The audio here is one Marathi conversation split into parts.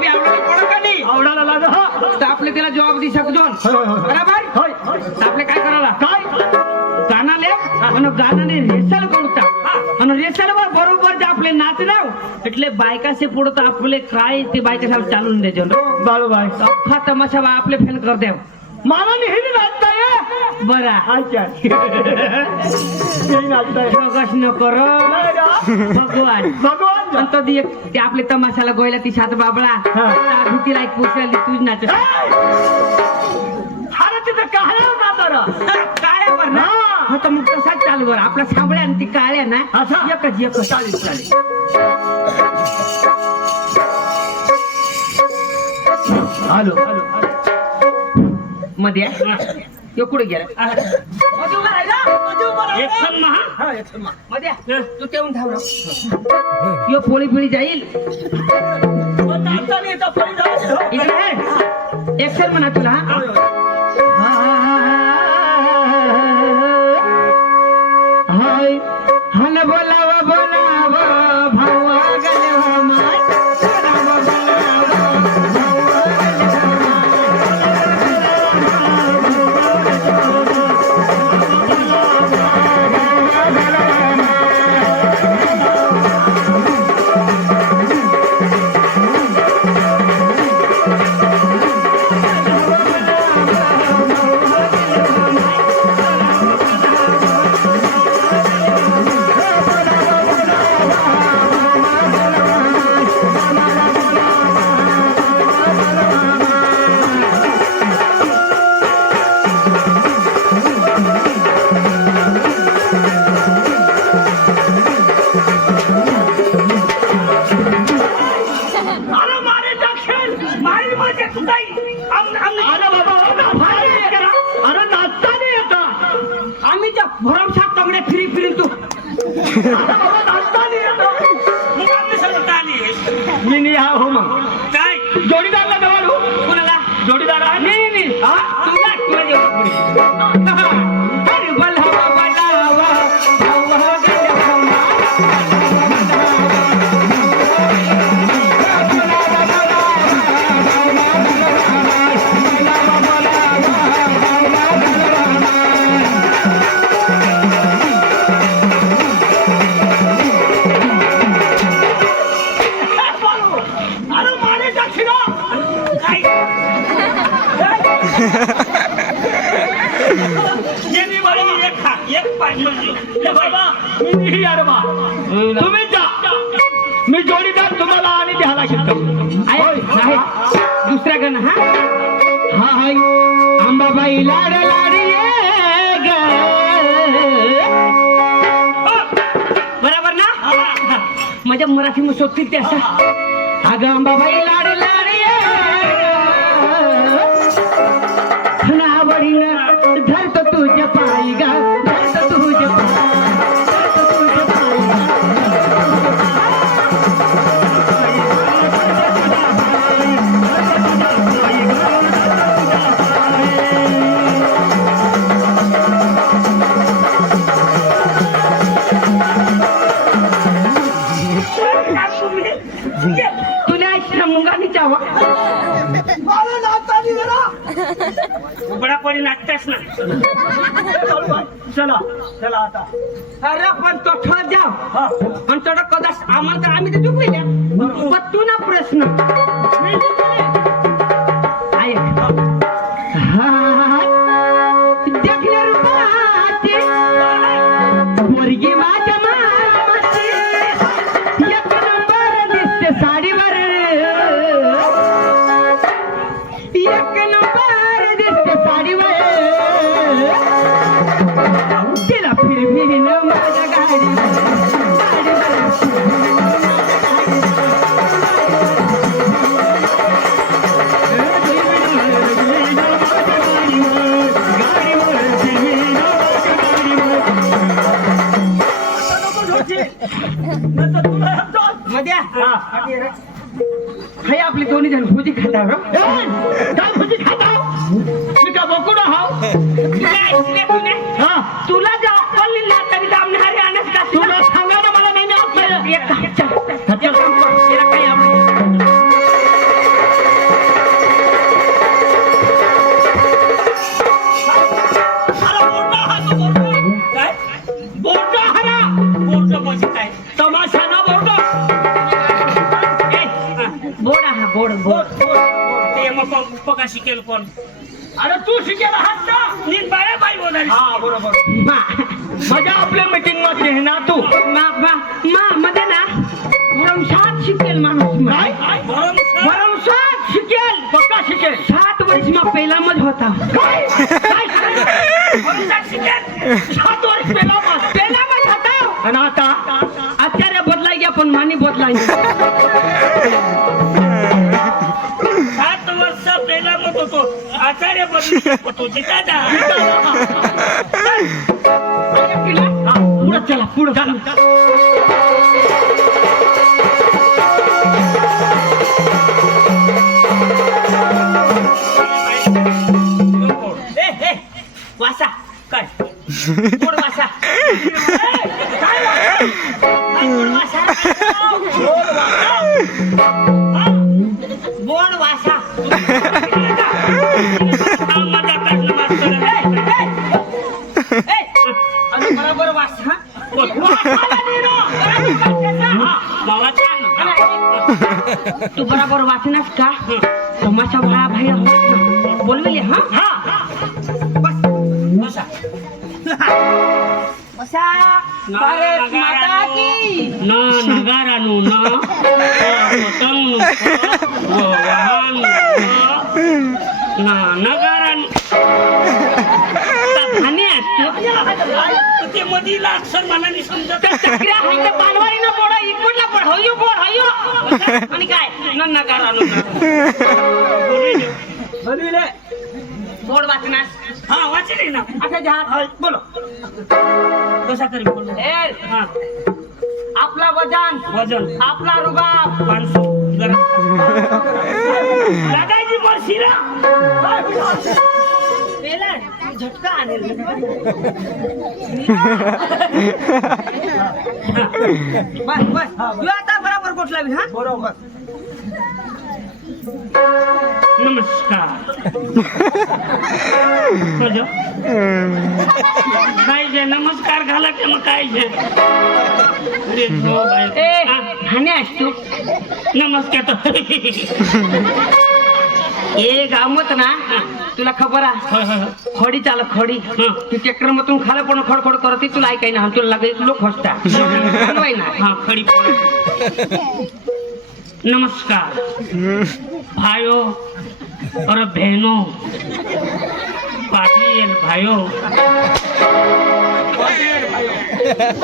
बी आवडायला पडो का नाही आवडायला लाग हा तर आपले त्याला जबाब दे शकतो बरोबर होय तर आपले काय करायला काय गाणाले आणि गाणाने रेसल करूता आणि रेसलवर बरोबर जे आपले नाचराव એટલે बायकाचे पुढे तर आपले काय ते बायका साहेब चालून द्यायचे बाळूबाई अख्खा तमाशा आपले फेल कर द्या मला नेहमी नाचताय बरा अच्छा नाचताय प्रकाश न करो भगवान भगवान आणि तो दी ते आपले तमाशाला गोयला ती सात बाबळा भीतीला एक पुसला तूच नाच अरे तिथं काळ्या नाचर काळ्यावर ना हो तर मग तसाच चालू कर आपला साबळ्या आणि ती काळ्या ना असं? एकच चालेल चालेल हॅलो मध्ये यो कुठे गेला मध्ये तू तेवून थांब यो पोळी पिळी जाईल एक्शन म्हणा तुला हाय हन बोलावा बोलावा भावा गलवा माय भरमसाठ तगडे फिरी फिरी तू मी नाही हा हो मग काय जोडीदारला जवळ हो कोणाला जोडीदार आहे नाही हा तुला तुला जेवण अरे बलवा बलावा भावा गलवा तुम्ही जा मी जोडीदार तुम्हाला आणि द्यायला घेतो दुसरा गाणं हा हा हाय अंबाबाई लाड लाडी ये बरोबर ना माझ्या मराठी मध्ये शोधतील ते असं अगं अंबाबाई लाड लाडी ये आवडीनं धरतो तुझ्या पायी गा धरतो तुझ्या पायी तुला मुंगानी चावा बडा पडी नाचतास ना चला चला आता अरे पण तो ठर जाव पण थोडं कदाच आम्हाला तर आम्ही तर चुकविल्या पण तू ना प्रश्न ऐक देखल्या रूपाची पोरगी माझ्या मामाची एक नंबर दिसते साडीवर एक नंबर दिसते साडीवर तिला फिरवीन माझ्या गाडीवर आपली दोन्ही जण भुजी खाता भुजी खाता मी का बकुड तुला जे अक्कल तरी दामणारे आणत का तुला सांगा ना मला नाही काही बोर्ड हा बोर्ड ते मग पका शिकेल कोण अरे तू शिकेला हात ना नीट बाळा बाई बोलायला हा बरोबर माझ्या आपल्या मीटिंग मध्ये आहे ना तू मध्ये ना भरमसाठ शिकेल माणूस काय भरमसाठ शिकेल पक्का शिकेल 7 वर्ष में पहिला मत होता काय शिकेल 7 वर्ष पहिला मत होता आणि आता आचार्य बदला गया पण मानी बदला 7 वर्ष पहिला मत होतो आचार्य बदली होतो जिताचा पुढे चला पुढे चला वासा काय गोड वासा गोड वासा गोड वासा बरोबर वासा तू बराबर वाचनास का तमाशा भळा भाई बोलवेले हा बस बसा भारत माता की न नगारानु न पतंग वाहन न नगारानु ते मधीला अक्षर मला नाही समजत चक्र्या हाय पानवारी न बोडा इकडला पड होयो बोड होयो आणि काय न नगारानु बोलविले बोर्ड वाचनास हा वाचले ना अच्छा जहा बोलो कसा तरी बोल हा आपला वजन आपला रुबाब 500 दादाजी मरशिरा पेला झटका आणेल बस बस तू आता बरोबर कोटला हा बरोबर नमस्कार काय जे नमस्कार घाला की मग काय जे अरे जो बाई ए हाने असतो नमस्कार तो ए गावमत ना तुला खबर आहे खडी चाल खडी ती ट्रॅक्टर मधून खाला पण खडखड करते तुला ऐकाय ना तुला लागे लोक हसता बनवाय ना हाँ खड़ी नमस्कार भाइयों और बहनों पाटिल भाइयों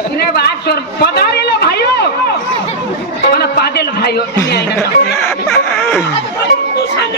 तुने बात सर पधारेलो भाइयों मला पादेल भाइयों तुम्ही ऐका तू सांग